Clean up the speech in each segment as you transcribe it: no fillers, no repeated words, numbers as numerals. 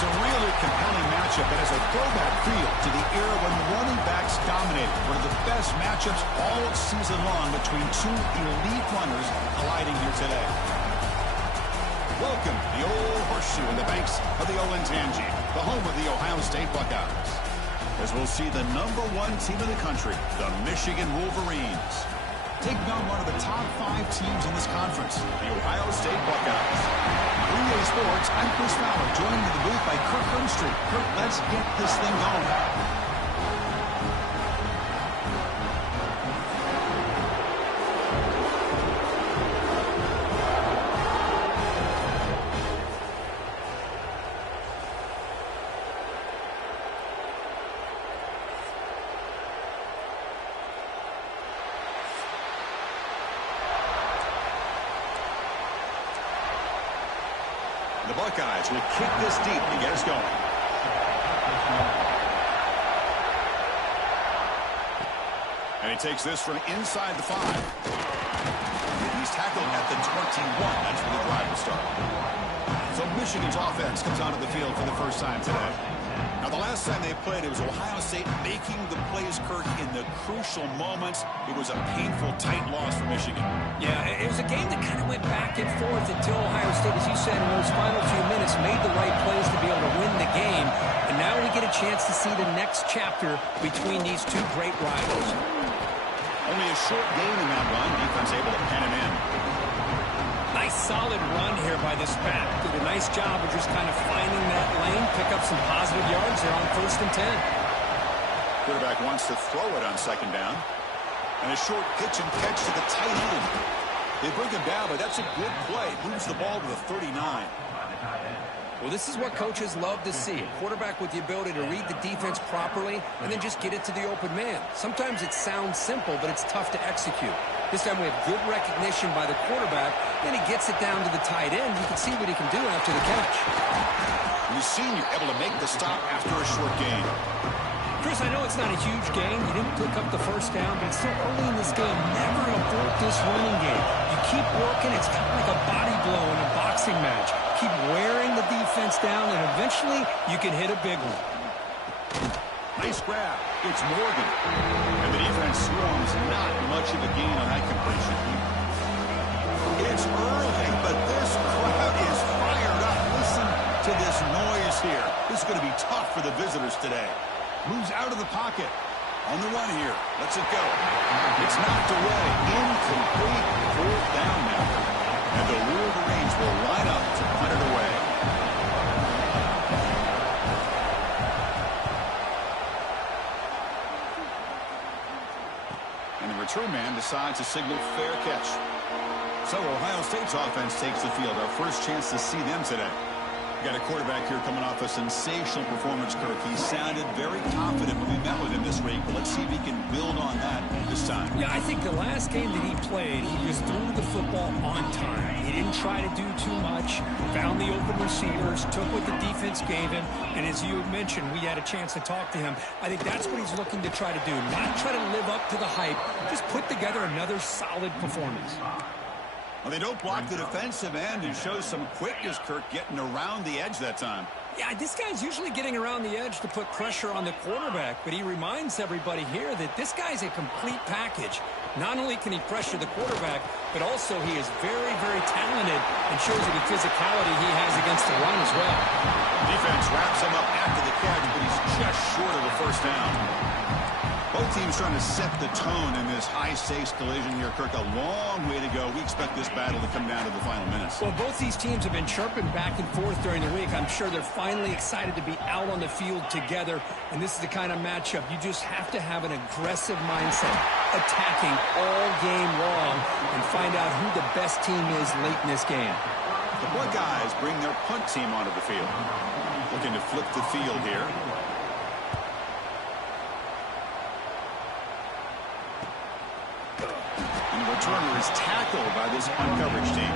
It's a really compelling matchup that has a throwback feel to the era when running backs dominated. One of the best matchups all season long between two elite runners colliding here today. Welcome to the old horseshoe in the banks of the Olentangy, the home of the Ohio State Buckeyes. As we'll see the #1 team in the country, the Michigan Wolverines, taking on one of the top 5 teams in this conference, the Ohio State Buckeyes. On EA Sports, I'm Chris Fowler, joined in the booth by Kirk Hermstreet. Kirk, let's get this thing going. The Buckeyes will kick this deep to get us going. And he takes this from inside the 5. He's tackled at the 21. That's where the drive will start. So Michigan's offense comes onto the field for the first time today. Now, the last time they played, it was Ohio State making the plays, Kirk, in the crucial moments. It was a painful, tight loss for Michigan. Yeah, it was a game that kind of went back and forth until Ohio State, as you said, in those final few minutes, made the right plays to be able to win the game. And now we get a chance to see the next chapter between these two great rivals. Only a short gain in that run. Defense able to pen him in. Nice solid run here by this back. Did a nice job of just kind of finding that lane, pick up some positive yards there on 1st and 10. Quarterback wants to throw it on 2nd down. And a short pitch and catch to the tight end. They bring him down, but that's a good play. Moves the ball to the 39. Well, this is what coaches love to see. A quarterback with the ability to read the defense properly and then just get it to the open man. Sometimes it sounds simple, but it's tough to execute. This time we have good recognition by the quarterback, and he gets it down to the tight end. You can see what he can do after the catch. And the senior able to make the stop after a short gain. Chris, I know it's not a huge gain. You didn't pick up the 1st down, but it's still early in this game. Never abort this running game. You keep working. It's kind of like a body blow in a boxing match. Keep wearing the defense down, and eventually you can hit a big one. Nice grab. It's Morgan. And the defense swarms. Not much of a gain on that completion. It's early, but this crowd is fired up. Listen to this noise here. This is going to be tough for the visitors today. Moves out of the pocket. On the run here. Lets it go. It's knocked away. Incomplete. 4th down now. And the Wolverines will line up to punt it away. And the return man decides to signal fair catch. So Ohio State's offense takes the field. Our first chance to see them today. Got a quarterback here coming off a sensational performance, Kirk. He sounded very confident when we met with him this week. But let's see if he can build on that this time. Yeah, I think the last game that he played, he just threw the football on time. He didn't try to do too much, found the open receivers, took what the defense gave him, and as you mentioned, we had a chance to talk to him. I think that's what he's looking to try to do, not try to live up to the hype, just put together another solid performance. Well, they don't block the defensive end and show some quickness, Kirk, getting around the edge that time. Yeah, this guy's usually getting around the edge to put pressure on the quarterback, but he reminds everybody here that this guy's a complete package. Not only can he pressure the quarterback, but also he is very, very talented and shows you the physicality he has against the run as well. Defense wraps him up after the catch, but he's just short of the 1st down. Both teams trying to set the tone in this high-stakes collision here, Kirk. A long way to go. We expect this battle to come down to the final minutes. Well, both these teams have been chirping back and forth during the week. I'm sure they're finally excited to be out on the field together, and this is the kind of matchup you just have to have an aggressive mindset, attacking all game long, and find out who the best team is late in this game. The Buckeyes bring their punt team onto the field. Looking to flip the field here. Returner is tackled by this punt coverage team.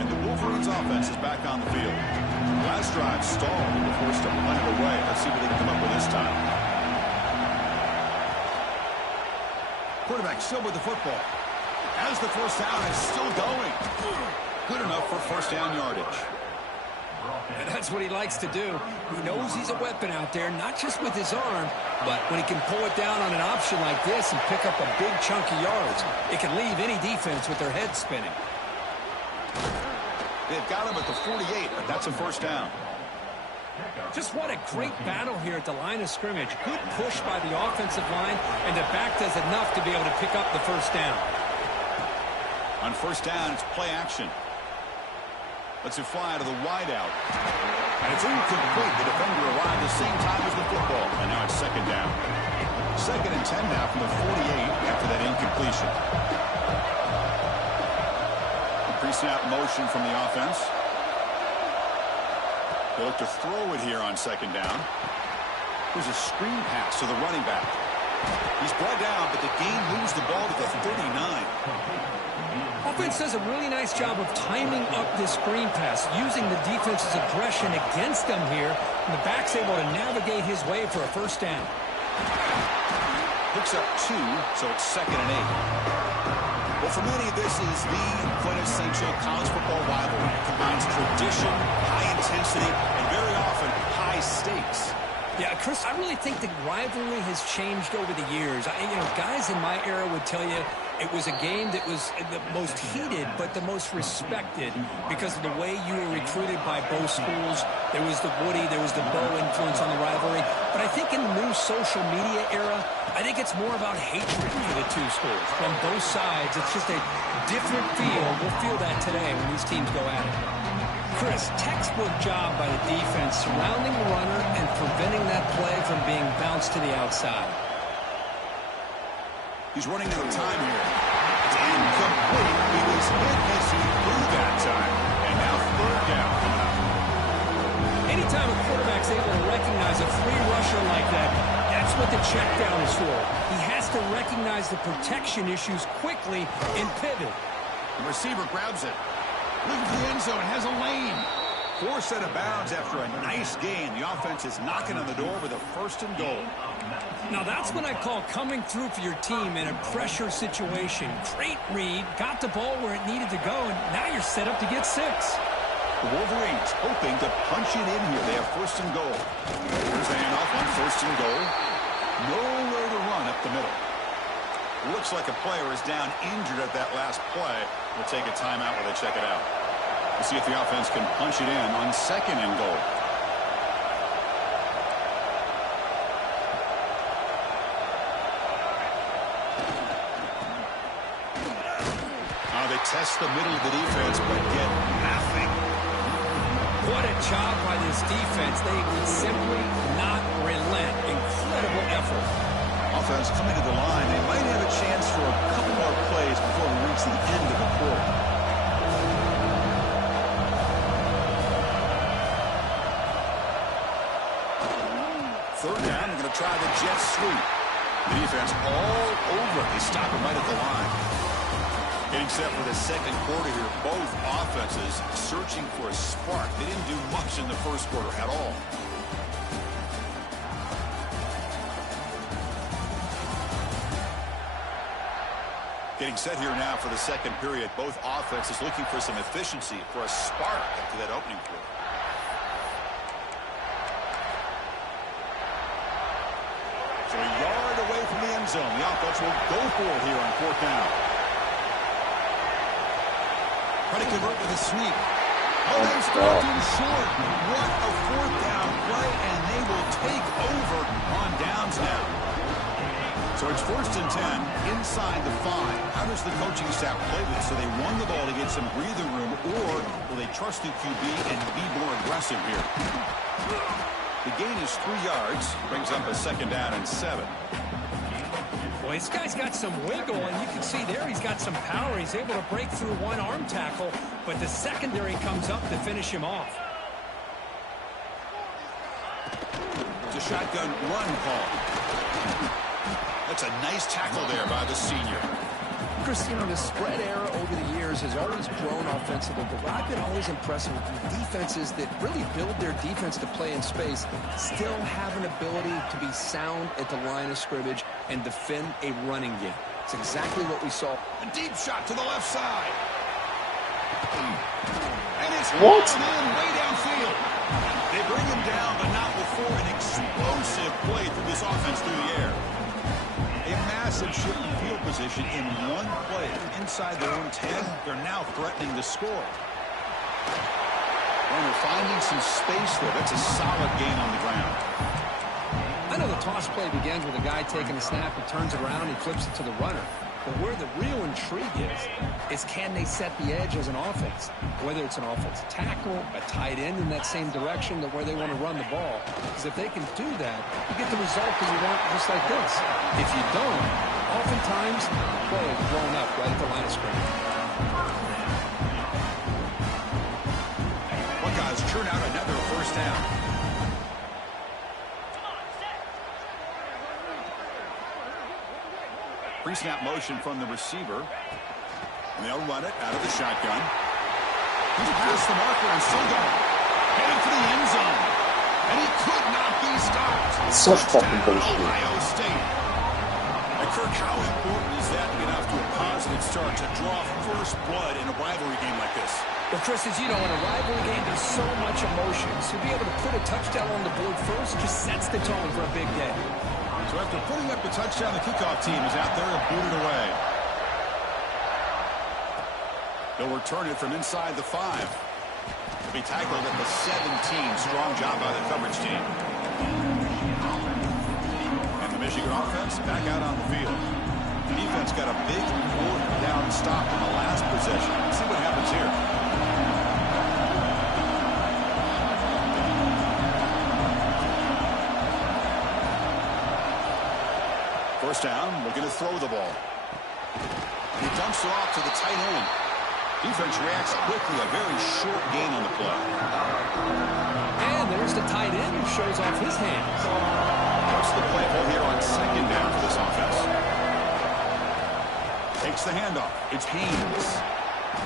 And the Wolverines offense is back on the field. Last drive stalled and were forced to punt it away. Let's see what they can come up with this time. Quarterback still with the football. As the 1st down is still going. Good enough for 1st down yardage. And that's what he likes to do. He knows he's a weapon out there, not just with his arm, but when he can pull it down on an option like this and pick up a big chunk of yards, it can leave any defense with their head spinning. They've got him at the 48, but that's a first down. Just what a great battle here at the line of scrimmage. Good push by the offensive line, and the back does enough to be able to pick up the first down. On first down, it's play action. Lets it fly to the wideout. And it's incomplete. The defender arrived the same time as the football. And now it's second down. Second and 10 now from the 48 after that incompletion. A pre-snap motion from the offense. They look to throw it here on second down. There's a screen pass to the running back. He's brought down, but the gain moves the ball to the 39. Offense does a really nice job of timing up this screen pass, using the defense's aggression against them here, and the back's able to navigate his way for a first down. Picks up 2, so it's second and 8. Well, for many, this is the quintessential college football rivalry. It combines tradition, high intensity, and very often high stakes. Yeah, Chris, I really think the rivalry has changed over the years. Guys in my era would tell you it was a game that was the most heated but the most respected because of the way you were recruited by both schools. There was the Woody, there was the Bo influence on the rivalry. But I think in the new social media era, I think it's more about hatred for the two schools. From both sides, it's just a different feel. We'll feel that today when these teams go at it. Chris, textbook job by the defense surrounding the runner and preventing that play from being bounced to the outside. He's running out of time here. It's incomplete. He was hit as he threw that time. And now third down coming up. Anytime a quarterback's able to recognize a free rusher like that, that's what the check down is for. He has to recognize the protection issues quickly and pivot. The receiver grabs it. Looking for the end zone, has a lane. 4 set of bounds after a nice gain. The offense is knocking on the door with a first and goal. Now that's what I call coming through for your team in a pressure situation. Great read, got the ball where it needed to go, and now you're set up to get 6. The Wolverines hoping to punch it in here. They have first and goal. Here's the handoff on first and goal. Nowhere to run up the middle. Looks like a player is down injured at that last play. We'll take a timeout while they check it out. We'll see if the offense can punch it in on second and goal. Now they test the middle of the defense, but get nothing. What a job by this defense. They would simply not relent. Incredible effort. Offense coming to the line. They might have a chance for a couple more plays before we reach the end of the quarter. Third down, they're going to try the jet sweep. The defense all over it. They stop him right at the line. Getting set for the second quarter here. Both offenses searching for a spark. They didn't do much in the first quarter at all. Getting set here now for the second period. Both offenses looking for some efficiency, for a spark after that opening quarter. So a yard away from the end zone. The offense will go for it here on fourth down. Trying to convert with a sneak. Oh, that's far too short. What a fourth down play, and they will take over on downs now. So it's first and 10 inside the 5. How does the coaching staff play this? So they run the ball to get some breathing room, or will they trust the QB and be more aggressive here? The gain is 3 yards, brings up a second down and 7. Boy, this guy's got some wiggle, and you can see there he's got some power. He's able to break through one arm tackle, but the secondary comes up to finish him off. It's a shotgun run call. That's a nice tackle there by the senior. Chris, the spread era over the years has always grown offensively, but what I've been always impressed with defenses that really build their defense to play in space still have an ability to be sound at the line of scrimmage and defend a running game. It's exactly what we saw. A deep shot to the left side. And it's What? in way downfield. this offense through the air. A massive shift in field position in one play. Inside their own 10, they're now threatening to score. And they're finding some space there. That's a solid gain on the ground. I know the toss play begins with a guy taking a snap, he turns it around, he flips it to the runner. But where the real intrigue is can they set the edge as an offense? Whether it's an offensive tackle, a tight end in that same direction that where they want to run the ball. Because if they can do that, you get the result that you want just like this. If you don't, oftentimes, play is blown up right at the line of scrimmage. Buckeyes churn out another first down. Pre-snap motion from the receiver. And they'll run it out of the shotgun. He's past the marker and still going. Heading for the end zone. And he could not be stopped. Such fucking bullshit. Ohio State. And Kirk, how important is that to get off to a positive start to draw first blood in a rivalry game like this? Well, Chris, as you know, in a rivalry game, there's so much emotion. So to be able to put a touchdown on the board first just sets the tone for a big day. So after putting up the touchdown, the kickoff team is out there and booted away. They'll return it from inside the 5. They'll be tackled at the 17. Strong job by the coverage team. And the Michigan offense back out on the field. The defense got a big 4th down stop on the last possession. Let's see what happens here. First down, looking to throw the ball. He dumps it off to the tight end. Defense reacts quickly, a very short gain on the play. And there's the tight end who shows off his hands. What's the play call here on second down for this offense? Takes the handoff. It's Haynes.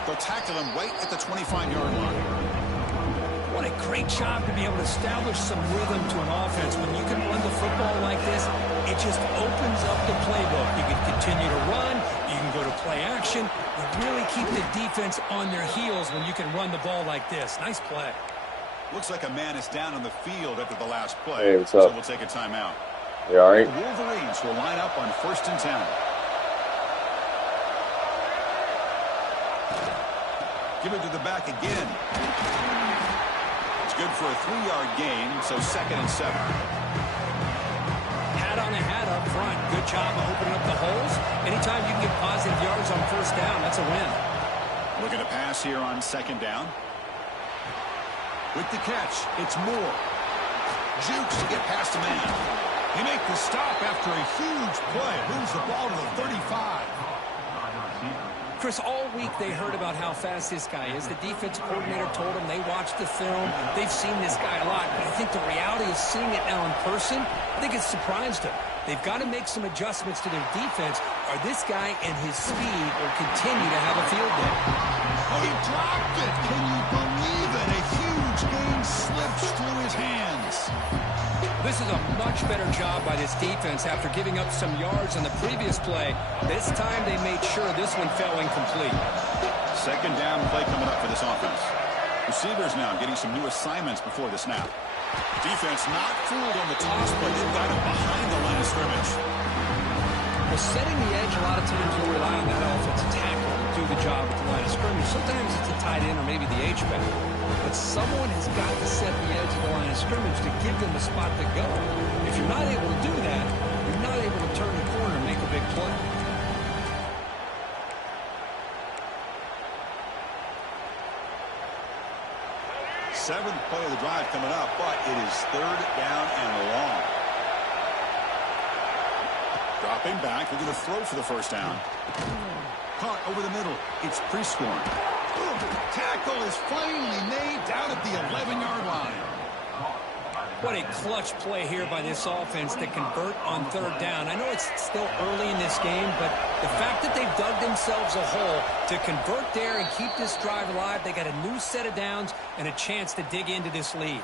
They'll tackle him right at the 25-yard line. What a great job to be able to establish some rhythm to an offense. When you can run the football like this, it just opens up the playbook. You can continue to run. You can go to play action. You really keep the defense on their heels when you can run the ball like this. Nice play. Looks like a man is down on the field after the last play. Hey, what's up? So we'll take a timeout. You all right? The Wolverines will line up on 1st and 10. Give it to the back again. It's good for a 3-yard gain, so 2nd and 7. Hat on a hat up front. Good job of opening up the holes. Anytime you can get positive yards on first down, that's a win. Looking to pass here on 2nd down. With the catch, it's Moore. Jukes to get past a man. They make the stop after a huge play. Moves the ball to the 35. Chris, all week they heard about how fast this guy is. The defense coordinator told them they watched the film. They've seen this guy a lot. But I think the reality is seeing it now in person, I think it's surprised them. They've got to make some adjustments to their defense, or this guy and his speed will continue to have a field day. Oh, he dropped it. Can you believe it? A huge gain slips through his hands. This is a much better job by this defense after giving up some yards on the previous play. This time they made sure this one fell incomplete. 2nd down play coming up for this offense. Receivers now getting some new assignments before the snap. Defense not fooled on the toss play. They've got him behind the line of scrimmage. Well, setting the edge, a lot of times you'll rely on that offensive tackle to do the job at the line of scrimmage. Sometimes it's a tight end or maybe the H-back. But someone has got to set the edge of the line of scrimmage to give them a spot to go. If you're not able to do that, you're not able to turn the corner and make a big play. Seventh play of the drive coming up, but it is 3rd down and long. Dropping back, looking to throw for the first down. Caught over the middle. It's Prescorn. Tackle is finally made down at the 11-yard line. What a clutch play here by this offense to convert on 3rd down. I know it's still early in this game, but the fact that they've dug themselves a hole to convert there and keep this drive alive, they got a new set of downs and a chance to dig into this lead.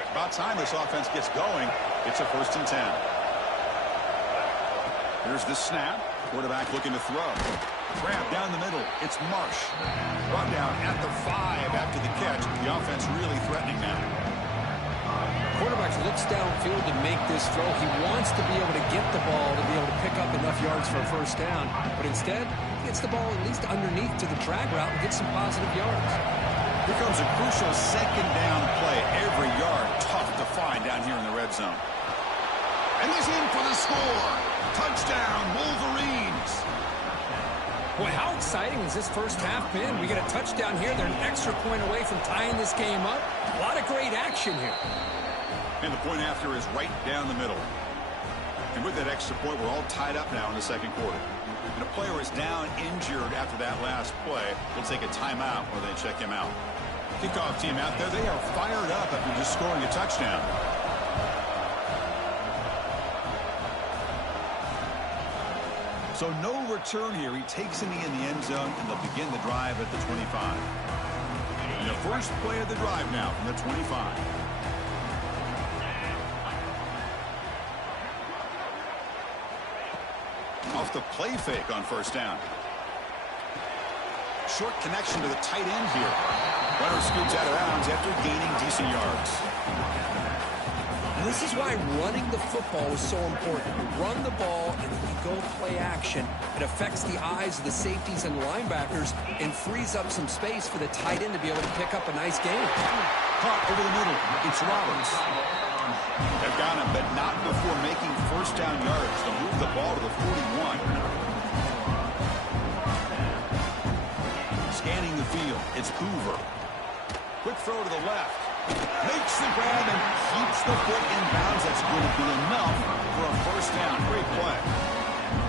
It's about time this offense gets going. It's a 1st and 10. Here's the snap. Quarterback looking to throw. Grab down the middle. It's Marsh. Brought down at the 5 after the catch. The offense really threatening now. Quarterback looks downfield to make this throw. He wants to be able to get the ball to be able to pick up enough yards for a first down. But instead, he gets the ball at least underneath to the drag route and gets some positive yards. Here comes a crucial second down play. Every yard tough to find down here in the red zone. And he's in for the score. Touchdown, Wolverines. Boy, how exciting has this first half been? We get a touchdown here. They're an extra point away from tying this game up. A lot of great action here. And the point after is right down the middle. And with that extra point, we're all tied up now in the second quarter. And a player is down injured after that last play. We'll take a timeout or they check him out. Kickoff team out there, they are fired up after just scoring a touchdown. So no return here. He takes a knee in the end zone, and they'll begin the drive at the 25. And the first play of the drive now from the 25. Off the play fake on first down. Short connection to the tight end here. Runner scoots out of bounds after gaining decent yards. And this is why running the football is so important. You run the ball and then you go play action. It affects the eyes of the safeties and linebackers and frees up some space for the tight end to be able to pick up a nice game. Caught over the middle. It's Roberts. They've got him, but not before making first down yards to move the ball to the 41. Scanning the field. It's Hoover. Quick throw to the left. Makes the grab and keeps the foot in bounds. That's going to be enough for a first down. Great play.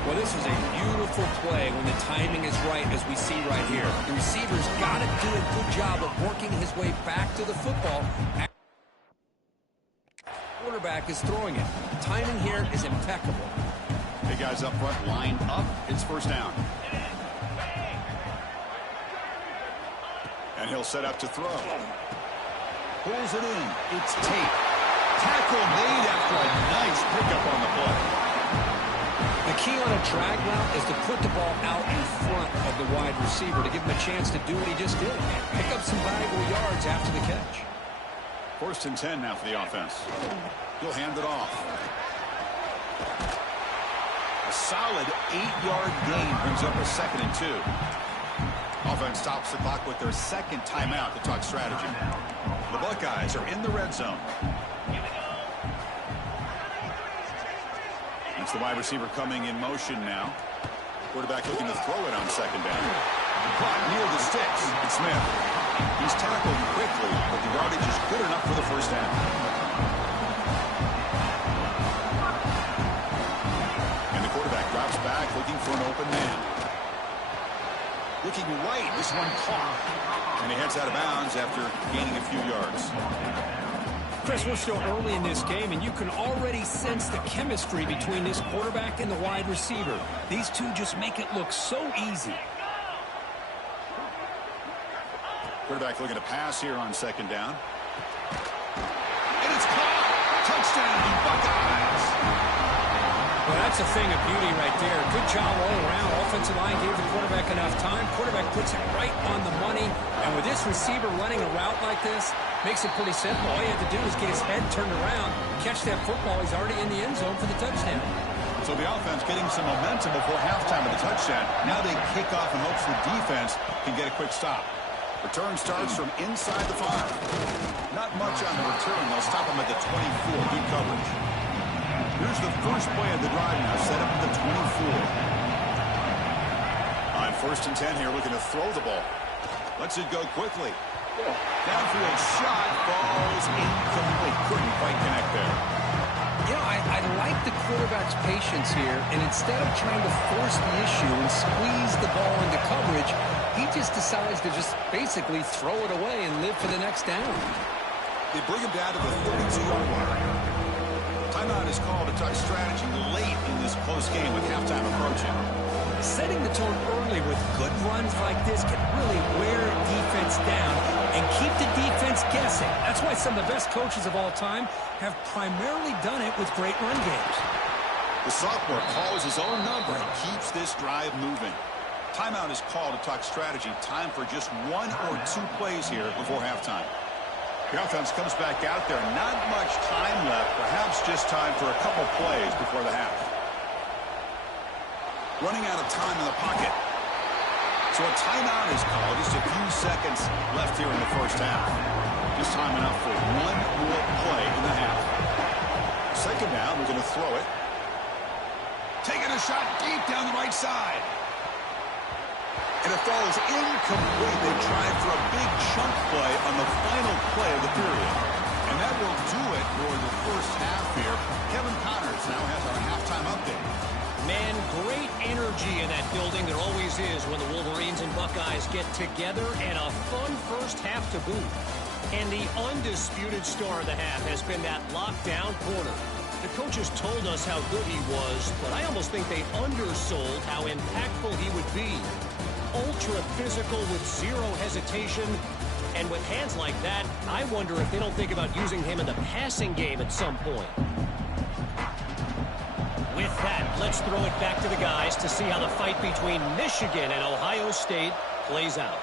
Well, this is a beautiful play when the timing is right, as we see right here. The receiver's got to do a good job of working his way back to the football. Quarterback is throwing it. Timing here is impeccable. Big guys up front lined up. It's first down. And he'll set up to throw. Pulls it in. It's Tate. Tackle made after a nice pickup on the play. The key on a drag route is to put the ball out in front of the wide receiver to give him a chance to do what he just did. Pick up some valuable yards after the catch. First and 10 now for the offense. He'll hand it off. A solid 8-yard gain brings up a 2nd and 2. Offense stops the clock with their second timeout to talk strategy. The Buckeyes are in the red zone. It's the wide receiver coming in motion now. Quarterback looking to throw it on second down. Caught near the sticks. It's Smith. He's tackled quickly, but the yardage is good enough for the first down. And the quarterback drops back looking for an open man. Looking right, this one caught. And he heads out of bounds after gaining a few yards. Chris, we're still early in this game, and you can already sense the chemistry between this quarterback and the wide receiver. These two just make it look so easy. Quarterback looking to pass here on second down. And it's caught. Touchdown, Buckeyes. Well, that's a thing of beauty right there. Good job all around. Offensive line gave the quarterback enough time. Quarterback puts it right on the money. And with this receiver running a route like this, makes it pretty simple. All you have to do is get his head turned around, catch that football. He's already in the end zone for the touchdown. So the offense getting some momentum before halftime of the touchdown. Now they kick off in hopes the defense can get a quick stop. Return starts from inside the 5. Not much on the return. They'll stop him at the 24. Good coverage. Here's the first play of the drive now, set up at the 24. On first and 10 here, looking to throw the ball. Lets it go quickly. Downfield shot falls incomplete. Couldn't quite connect there. You know, I like the quarterback's patience here, and instead of trying to force the issue and squeeze the ball into coverage, he just decides to just basically throw it away and live for the next down. They bring him down to the 32-yard line. Timeout is called to talk strategy late in this close game with halftime approaching. Setting the tone early with good runs like this can really wear a defense down and keep the defense guessing. That's why some of the best coaches of all time have primarily done it with great run games. The sophomore calls his own number and keeps this drive moving. Timeout is called to talk strategy. Time for just 1 or 2 plays here before halftime. The offense comes back out there. Not much time left. Perhaps just time for a couple plays before the half. Running out of time in the pocket. So a timeout is called. Just a few seconds left here in the first half. Just time enough for one more play in the half. Second down, we're going to throw it. Taking a shot deep down the right side. And it falls incomplete. They tried for a big chunk play on the final play of the period. And that will do it for the first half here. Kevin Connors now has our halftime update. Man, great energy in that building. There always is when the Wolverines and Buckeyes get together, and a fun first half to boot. And the undisputed star of the half has been that lockdown corner. The coaches told us how good he was, but I almost think they undersold how impactful he would be. Ultra physical with zero hesitation. And with hands like that, I wonder if they don't think about using him in the passing game at some point. With that, let's throw it back to the guys to see how the fight between Michigan and Ohio State plays out.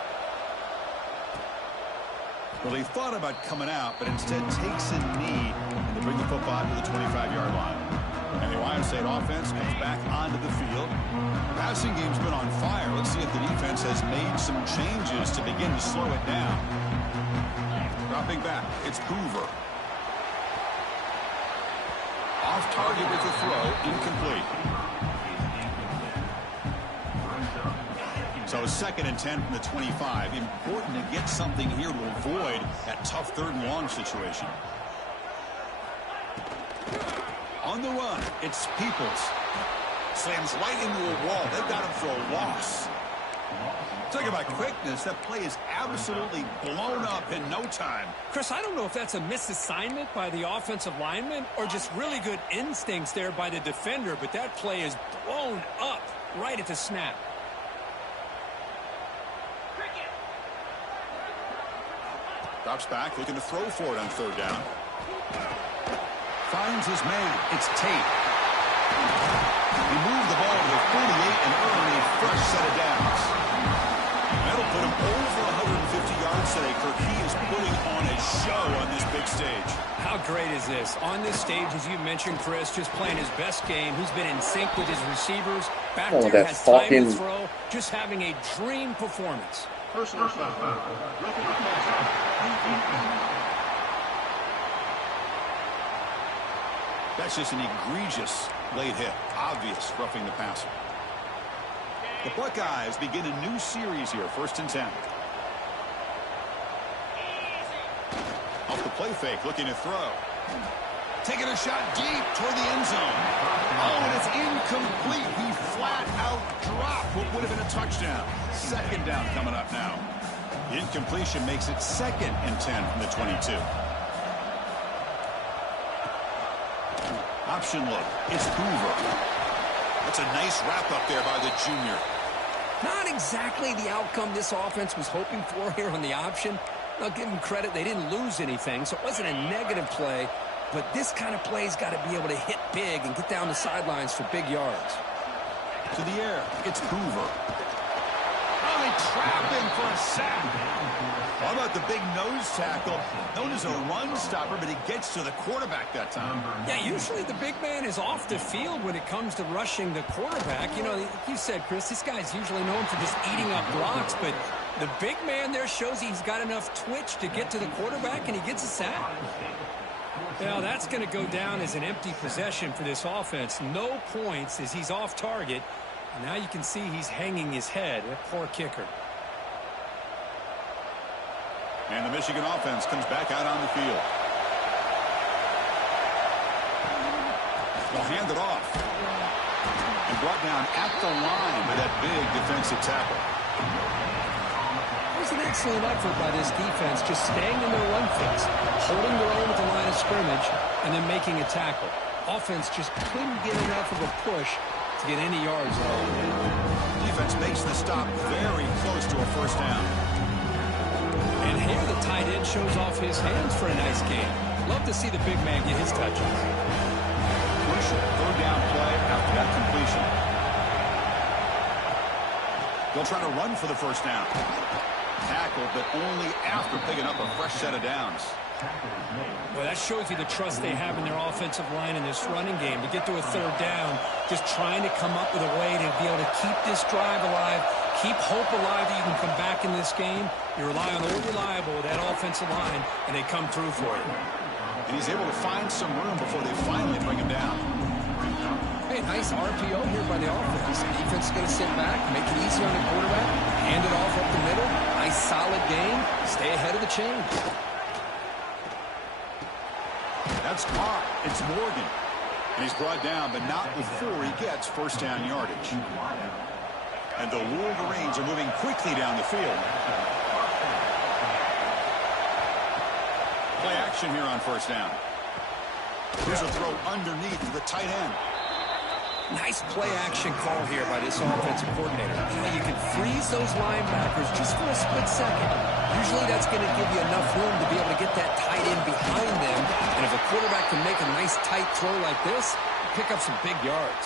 Well, he thought about coming out, but instead takes a knee and to bring the football to the 25-yard line. And the Ohio State offense comes back onto the field. The passing game's been on fire. Let's see if the defense has made some changes to begin to slow it down. Dropping back, it's Hoover. Off target with the throw, incomplete. So 2nd and 10 from the 25. Important to get something here to avoid that tough 3rd and long situation. On the run, it's Peoples. Slams right into a wall. They've got him for a loss. Talk about quickness. That play is absolutely blown up in no time. Chris, I don't know if that's a misassignment by the offensive lineman or just really good instincts there by the defender, but that play is blown up right at the snap. Drops back, looking to throw for it on 3rd down. Finds his man. It's Tate. He moved the ball to the 48 and earned a fresh set of downs. That'll put him over 150 yards today. Kirk, he is putting on a show on this big stage. How great is this? On this stage, as you mentioned, Chris, just playing his best game. He's been in sync with his receivers. Back there, has time to throw. Just having a dream performance. Personal foul. That's just an egregious late hit. Obvious roughing the passer. The Buckeyes begin a new series here. 1st and 10. Off the play fake, looking to throw. Taking a shot deep toward the end zone. Oh, and it's incomplete. He flat out dropped what would have been a touchdown. 2nd down coming up now. The incompletion makes it 2nd and 10 from the 22. Option look. It's Hoover. That's a nice wrap up there by the junior. Not exactly the outcome this offense was hoping for here on the option. I'll give them credit. They didn't lose anything, so it wasn't a negative play. But this kind of play's got to be able to hit big and get down the sidelines for big yards. To the air. It's Hoover. Oh, they trap him for a sack. How about the big nose tackle? Known as a run stopper, but he gets to the quarterback that time. Yeah, usually the big man is off the field when it comes to rushing the quarterback. You know, you said, Chris, this guy's usually known for just eating up blocks, but the big man there shows he's got enough twitch to get to the quarterback, and he gets a sack. Well, that's going to go down as an empty possession for this offense. No points as he's off target. And now you can see he's hanging his head. A poor kicker. And the Michigan offense comes back out on the field. They'll hand it off. And brought down at the line by that big defensive tackle. It was an excellent effort by this defense, just staying in their run fits, holding their own at the line of scrimmage, and then making a tackle. Offense just couldn't get enough of a push to get any yards at all. Defense makes the stop very close to a 1st down. And here the tight end shows off his hands for a nice game. Love to see the big man get his touches. Crucial 3rd down play after that completion. They'll try to run for the 1st down. Tackle, but only after picking up a fresh set of downs. Well, that shows you the trust they have in their offensive line in this running game. To get to a third down, just trying to come up with a way to be able to keep this drive alive, keep hope alive that you can come back in this game. You rely on Old Reliable, that offensive line, and they come through for you. And he's able to find some room before they finally bring him down. Hey, nice RPO here by the offense. The defense is going to sit back, make it easy on the quarterback, hand it off up the middle. Nice solid game. Stay ahead of the chain. That's caught. It's Morgan. And he's brought down, but not before he gets first down yardage. And the Wolverines are moving quickly down the field. Play action here on first down. Here's a throw underneath to the tight end. Nice play action call here by this offensive coordinator. You can freeze those linebackers just for a split second. Usually that's going to give you enough room to be able to get that tight end behind them. And if a quarterback can make a nice tight throw like this, pick up some big yards.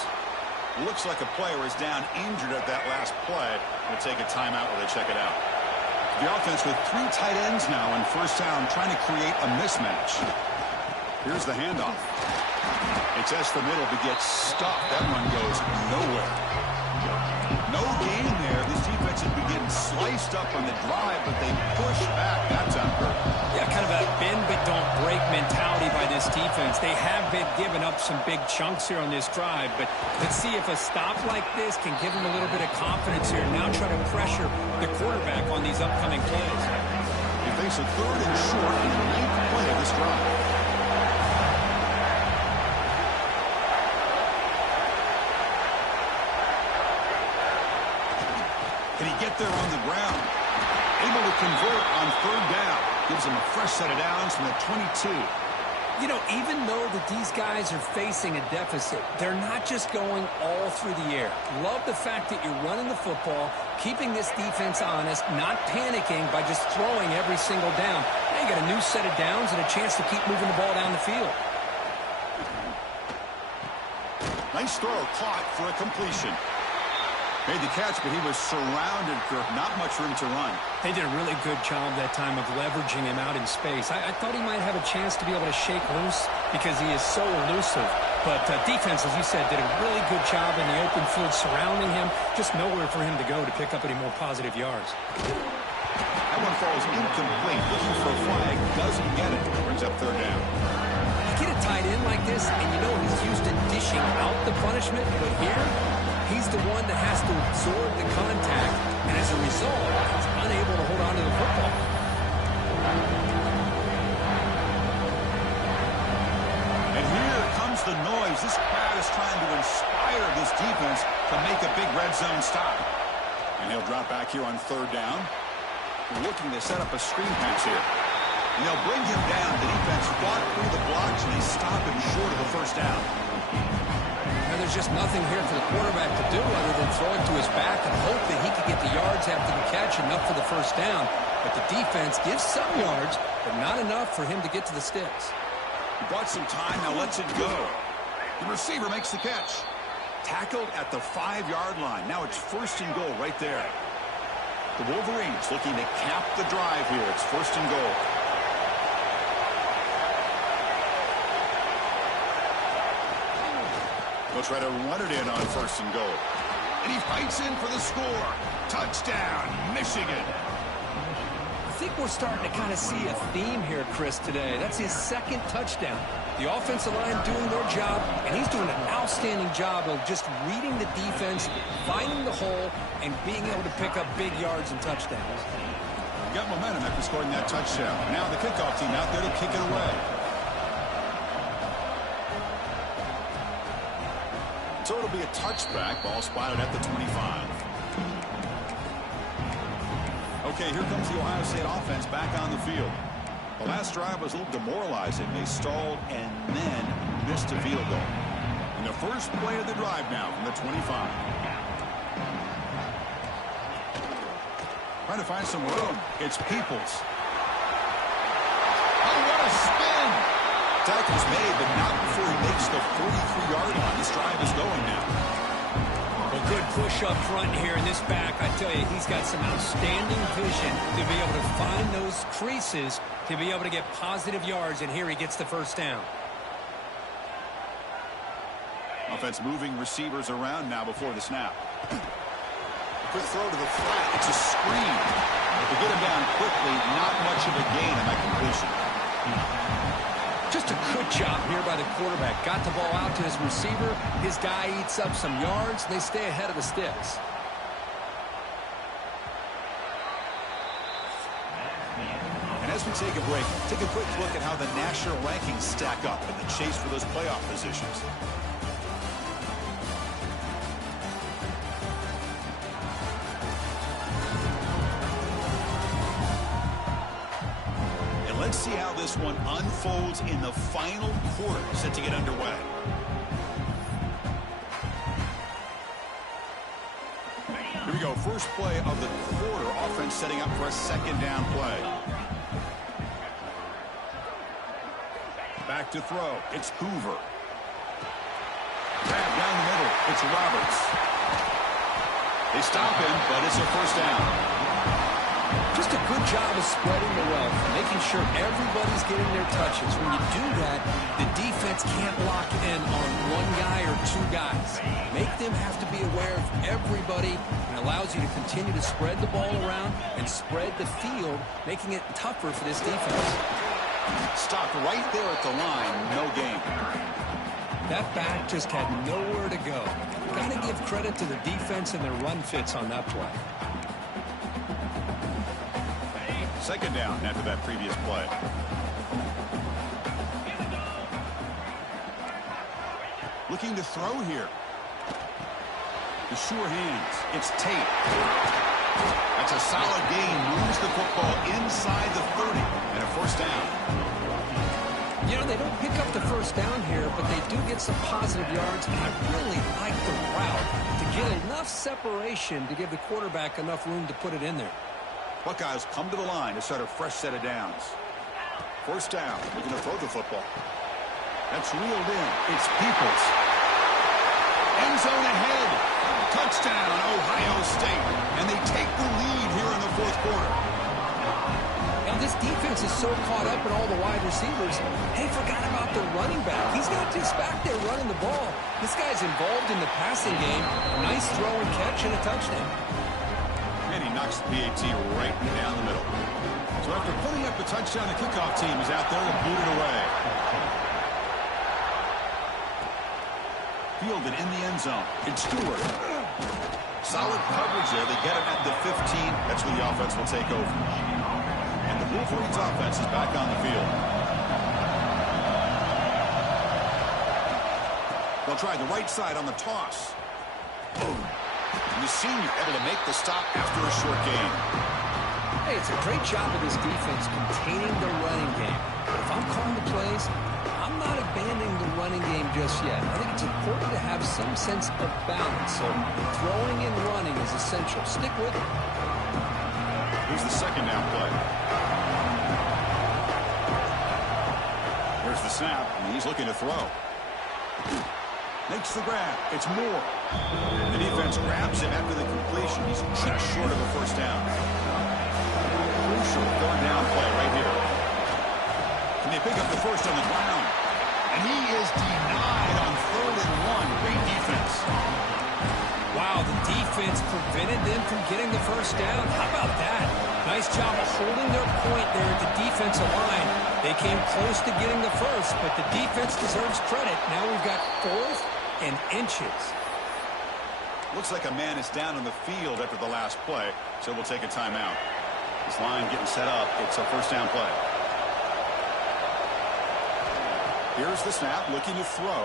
Looks like a player is down injured at that last play. We'll take a timeout while they check it out. The offense with 3 tight ends now on first down, trying to create a mismatch. Here's the handoff. It tests the middle, but gets stopped. That one goes nowhere. No gain there. This defense has been getting sliced up on the drive, but they push back. That's on hurt. Yeah, kind of a bend but don't break mentality by this defense. They have been giving up some big chunks here on this drive, but let's see if a stop like this can give them a little bit of confidence here. Now try to pressure the quarterback on these upcoming plays. They face a third and short in the 9th play of this drive. Can he get there on the ground? Able to convert on third down. Gives him a fresh set of downs from the 22. You know, even though that these guys are facing a deficit, they're not just going all through the air. Love the fact that you're running the football, keeping this defense honest, not panicking by just throwing every single down. Now you got a new set of downs and a chance to keep moving the ball down the field. Nice throw, caught for a completion. Made the catch, but he was surrounded for not much room to run. They did a really good job that time of leveraging him out in space. I thought he might have a chance to be able to shake loose because he is so elusive. But defense, as you said, did a really good job in the open field surrounding him. Just nowhere for him to go to pick up any more positive yards. That one falls incomplete. Looking for a flag, doesn't get it. Brings up third down. You get a tight end like this, and you know he's used to dishing out the punishment, but here, he's the one that has to absorb the contact, and as a result, he's unable to hold on to the football. And here comes the noise. This crowd is trying to inspire this defense to make a big red zone stop. And he'll drop back here on third down. Looking to set up a screen pass here. And they'll bring him down. The defense fought through the blocks, and they stop him short of the first down. Now, there's just nothing here for the quarterback to do other than throw it to his back and hope that he could get the yards after the catch, enough for the first down. But the defense gives some yards, but not enough for him to get to the sticks. He bought some time, now lets it go. The receiver makes the catch. Tackled at the 5-yard line. Now it's first and goal right there. The Wolverines looking to cap the drive here. It's first and goal. They'll try to run it in on first and goal. And he fights in for the score. Touchdown, Michigan. I think we're starting to kind of see a theme here, Chris, today. That's his second touchdown. The offensive line doing their job, and he's doing an outstanding job of just reading the defense, finding the hole, and being able to pick up big yards and touchdowns. Got momentum after scoring that touchdown. Now the kickoff team out there to kick it away. So it'll be a touchback. Ball spotted at the 25. Okay, here comes the Ohio State offense back on the field. The last drive was a little demoralizing. They stalled and then missed a field goal. And the first play of the drive now from the 25. Trying to find some room. It's Peoples. Oh, what a spin! Tackle's made, but not before he makes the 43-yard line. This drive is going now. Well, good push up front here in this back. I tell you, he's got some outstanding vision to be able to find those creases to be able to get positive yards, and here he gets the first down. Offense moving receivers around now before the snap. Quick throw to the flat. It's a screen. To get him down quickly, not much of a gain on that completion. Just a good job here by the quarterback. Got the ball out to his receiver. His guy eats up some yards, and they stay ahead of the sticks. And as we take a break, take a quick look at how the national rankings stack up in the chase for those playoff positions. Let's see how this one unfolds in the final quarter set to get underway. Here we go. First play of the quarter. Offense setting up for a second down play. Back to throw. It's Hoover. Grab down the middle. It's Roberts. They stop him, but it's a first down. Just a good job of spreading the wealth, making sure everybody's getting their touches. When you do that, the defense can't lock in on one guy or two guys. Make them have to be aware of everybody, and allows you to continue to spread the ball around and spread the field, making it tougher for this defense. Stopped right there at the line. No gain. That back just had nowhere to go. Got to give credit to the defense and their run fits on that play. Second down after that previous play. Looking to throw here. The sure hands. It's Tate. That's a solid gain. Moves the football inside the 30. And a first down. You know, they don't pick up the first down here, but they do get some positive yards, and I really like the route to get enough separation to give the quarterback enough room to put it in there. Buckeyes come to the line to start a fresh set of downs. First down, looking to throw the football. That's reeled in. It's Peoples. End zone ahead. Touchdown, Ohio State. And they take the lead here in the fourth quarter. Now, this defense is so caught up in all the wide receivers, they forgot about the running back. He's not just back there running the ball. This guy's involved in the passing game. Nice throw and catch and a touchdown. And he knocks the PAT right down the middle. So after putting up the touchdown, the kickoff team is out there to boot it away. Fielded in the end zone. It's Stewart. Solid coverage there. They get him at the 15. That's where the offense will take over. And the Wolverines offense is back on the field. They'll try the right side on the toss. Boom. And the senior able to make the stop after a short gain. Hey, it's a great job of this defense containing the running game. If I'm calling the plays, I'm not abandoning the running game just yet. I think it's important to have some sense of balance. So throwing and running is essential. Stick with it. Here's the second down play. Here's the snap, and he's looking to throw. Makes the grab. It's Moore. The defense grabs him after the completion. He's just short of a first down. Crucial third down play right here. Can they pick up the first on the ground? And he is denied on 3rd and 1. Great defense. Wow, the defense prevented them from getting the first down. How about that? Nice job of holding their point there at the defensive line. They came close to getting the first, but the defense deserves credit. Now we've got 4th and inches. Looks like a man is down on the field after the last play, so we'll take a timeout. This line getting set up. It's a first down play. Here's the snap, looking to throw.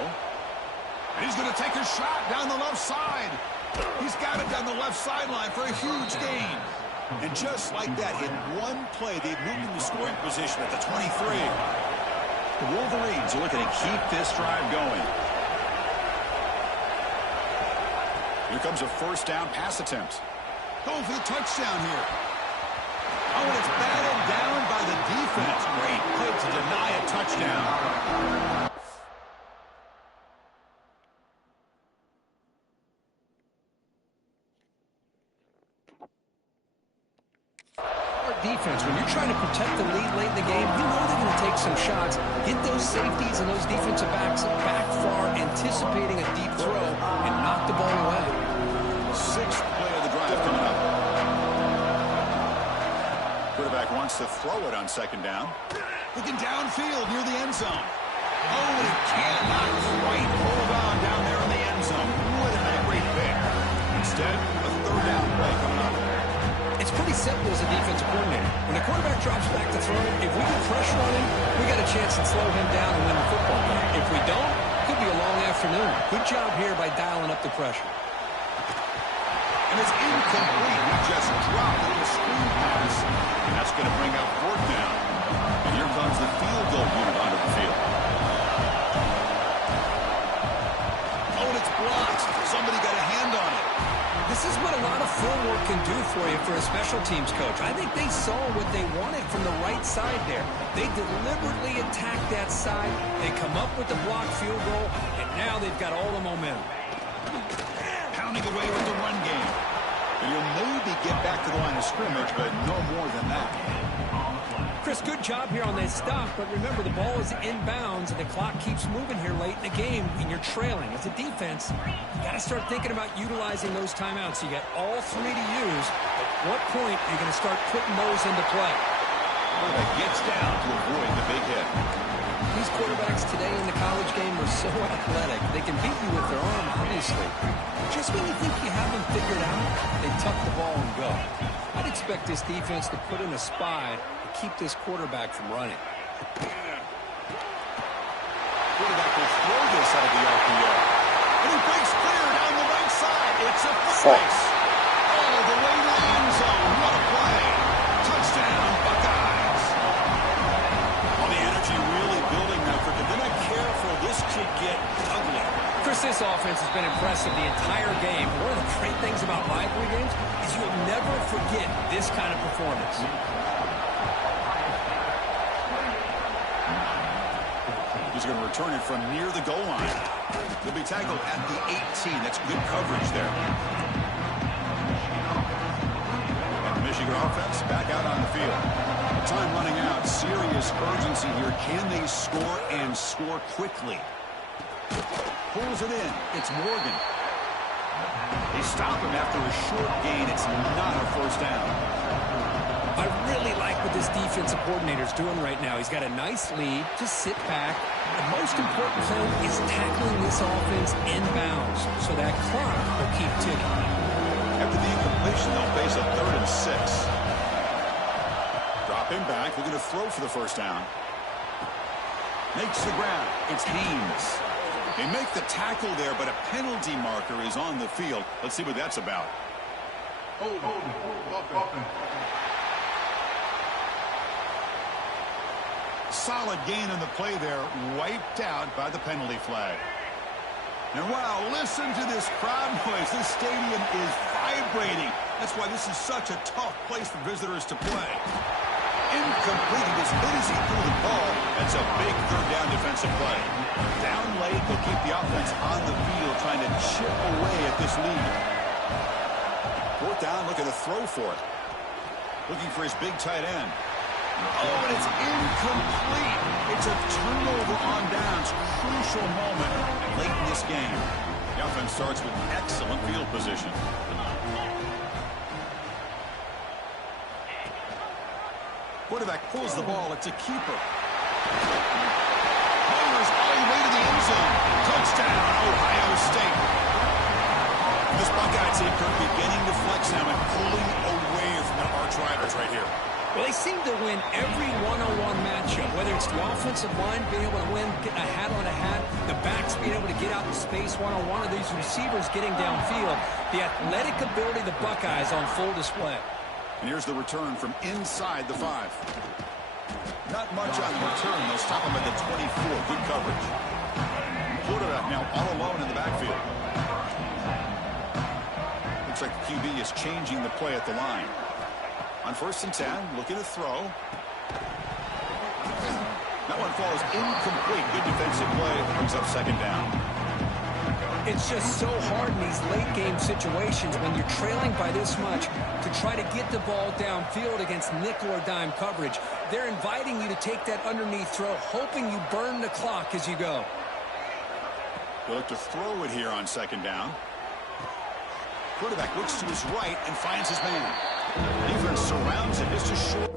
And he's going to take a shot down the left side. He's got it down the left sideline for a huge gain. And just like that, in one play, they've moved into scoring position at the 23. The Wolverines are looking to keep this drive going. Here comes a first down pass attempt. Going for the touchdown here. Oh, and it's batted down by the defense. Great play to deny a touchdown. smart defense. When you're trying to protect the lead late in the game, you know they're going to take some shots, get those safeties and those defensive backs back far, anticipating a deep throw, and knock the ball away. Sixth play of the drive coming up. Quarterback wants to throw it on second down. Looking downfield near the end zone. Oh, and he cannot quite hold on down there in the end zone. What an angry pick. Instead, a third down play coming up. It's pretty simple as a defensive coordinator. When the quarterback drops back to throw, if we get pressure on him, we got a chance to slow him down and win the football game. If we don't, it could be a long afternoon. Good job here by dialing up the pressure. And it's incomplete. He just dropped a little screen pass. And that's going to bring up fourth down. And here comes the field goal unit onto the field. Oh, and it's blocked. Somebody got a hand on it. This is what a lot of film work can do for you for a special teams coach. I think they saw what they wanted from the right side there. They deliberately attacked that side. They come up with the blocked field goal, and now they've got all the momentum. Pounding away with the run game. And you'll maybe get back to the line of scrimmage, but no more than that. Chris, good job here on that stop, but remember, the ball is inbounds, and the clock keeps moving here late in the game, and you're trailing. As a defense, you got to start thinking about utilizing those timeouts. You got all three to use. At what point are you going to start putting those into play? Quarterback gets down to avoid the big hit. These quarterbacks today in the college game are so athletic. They can beat you with their arm, obviously. Just when you think you have them figured out, they tuck the ball and go. I'd expect this defense to put in a spy to keep this quarterback from running. Quarterback will throw this out of the RPO. And he breaks clear down the right side. It's a race. All the way to the end zone. What a play. Touchdown, Buckeyes. Well, the energy really building now. If they're not careful, this could get ugly. Chris, this offense has been impressive the entire game. One of the great things about rivalry games is you'll never forget this kind of performance. He's going to return it from near the goal line. He'll be tackled at the 18. That's good coverage there. And the Michigan offense back out on the field. Time running out. Serious urgency here. Can they score and score quickly? Pulls it in. It's Morgan. They stop him after a short gain. It's not a first down. I really like what this defensive coordinator is doing right now. He's got a nice lead. Just sit back. The most important thing is tackling this offense inbounds so that clock will keep ticking. After the incompletion, they'll face a 3rd and 6. Drop him back. They're going to throw for the first down. Makes the grab. It's Haynes. They make the tackle there, but a penalty marker is on the field. Let's see what that's about. Solid gain on the play there, wiped out by the penalty flag. And wow, listen to this crowd noise. This stadium is vibrating. That's why this is such a tough place for visitors to play. Incomplete. As hit as he threw the ball. That's a big 3rd down defensive play. Down late, they'll keep the offense on the field trying to chip away at this lead. 4th down, looking to throw for it. Looking for his big tight end. Oh, and it's incomplete. It's a turnover on downs. Crucial moment late in this game. The offense starts with excellent field position. Quarterback pulls the ball. It's a keeper. Mowers all the way to the end zone. Touchdown, Ohio State. This Buckeye team beginning to flex now and pulling away from their arch rivals right here. Well, they seem to win every one-on-one matchup, whether it's the offensive line being able to win, getting a hat on a hat, the backs being able to get out in space one-on-one, or these receivers getting downfield. The athletic ability of the Buckeyes on full display. And here's the return from inside the 5. Not much on the return. They'll stop him at the 24. Good coverage. Quarterback now all alone in the backfield. Looks like the QB is changing the play at the line. On 1st and 10, looking to throw. That one falls incomplete. Good defensive play. Brings up 2nd down. It's just so hard in these late-game situations when you're trailing by this much to try to get the ball downfield against nickel or dime coverage. They're inviting you to take that underneath throw, hoping you burn the clock as you go. He'll look to throw it here on second down. Quarterback looks to his right and finds his man. Defense surrounds him just a short.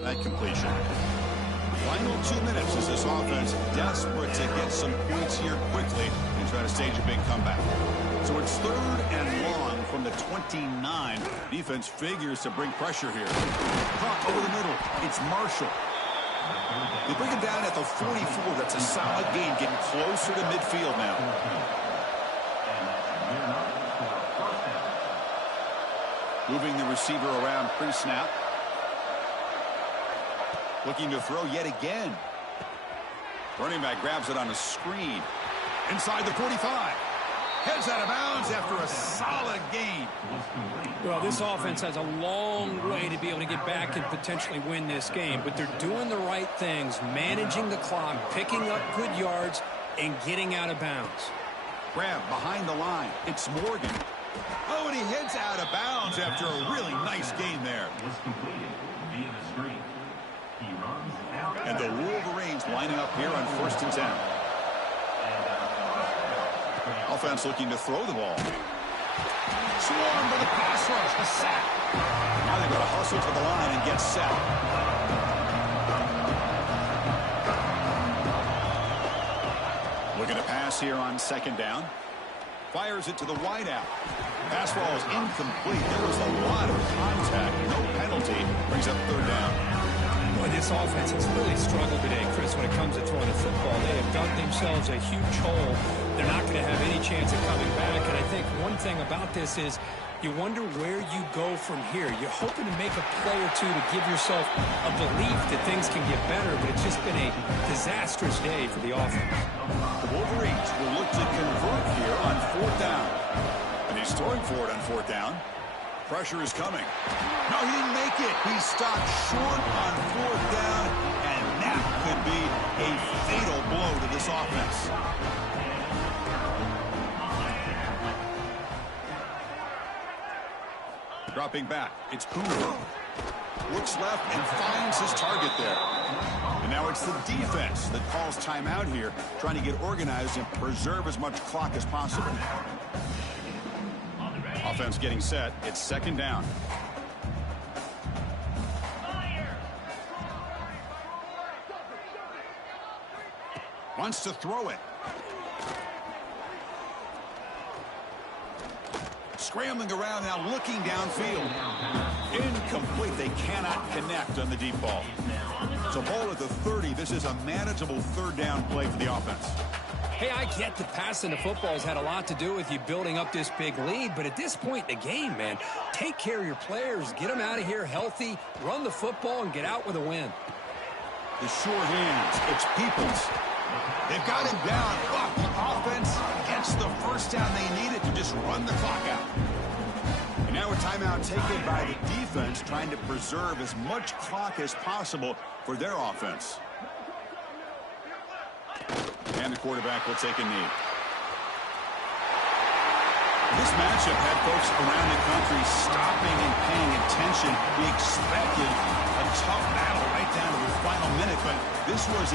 That completion. Final 2 minutes as this offense desperate to get some points here quickly and try to stage a big comeback. So it's 3rd and long from the 29. Defense figures to bring pressure here. Caught over the middle. It's Marshall. They bring it down at the 44. That's a solid gain, getting closer to midfield now. Moving the receiver around pre-snap. Looking to throw yet again. Running back grabs it on a screen. Inside the 45. Heads out of bounds after a solid gain. Well, this offense has a long way to be able to get back and potentially win this game, but they're doing the right things, managing the clock, picking up good yards, and getting out of bounds. Grab behind the line. It's Morgan. Oh, and he heads out of bounds after a really nice gain there. And the Wolverines lining up here on 1st and 10. Offense looking to throw the ball. Swarm for the pass rush. A sack. Now they've got to hustle to the line and get set. Looking to pass here on 2nd down. Fires it to the wideout. Pass ball is incomplete. There was a lot of contact. No penalty. Brings up 3rd down. Boy, this offense has really struggled today, Chris, when it comes to throwing the football. They have dug themselves a huge hole. They're not going to have any chance of coming back. And I think one thing about this is you wonder where you go from here. You're hoping to make a play or two to give yourself a belief that things can get better, but it's just been a disastrous day for the offense. The Wolverines will look to convert here on 4th down. And he's throwing for it on 4th down. Pressure is coming. No, he didn't make it. He stopped short on 4th down, and that could be a fatal blow to this offense. Dropping back, it's Hoover. Looks left and finds his target there. And now it's the defense that calls timeout here, trying to get organized and preserve as much clock as possible. Offense getting set. It's 2nd down. Wants to throw it. Scrambling around now, looking downfield. Incomplete. They cannot connect on the deep ball. So ball at the 30. This is a manageable 3rd down play for the offense. Hey, I get that passing the football has had a lot to do with you building up this big lead, but at this point in the game, man, take care of your players, get them out of here healthy, run the football, and get out with a win. The sure hands, it's Peoples. They've got him down, but the offense gets the 1st down they needed to just run the clock out. And now a timeout taken by the defense, trying to preserve as much clock as possible for their offense. And the quarterback will take a knee. This matchup had folks around the country stopping and paying attention. We expected a tough battle right down to the final minute, but this was a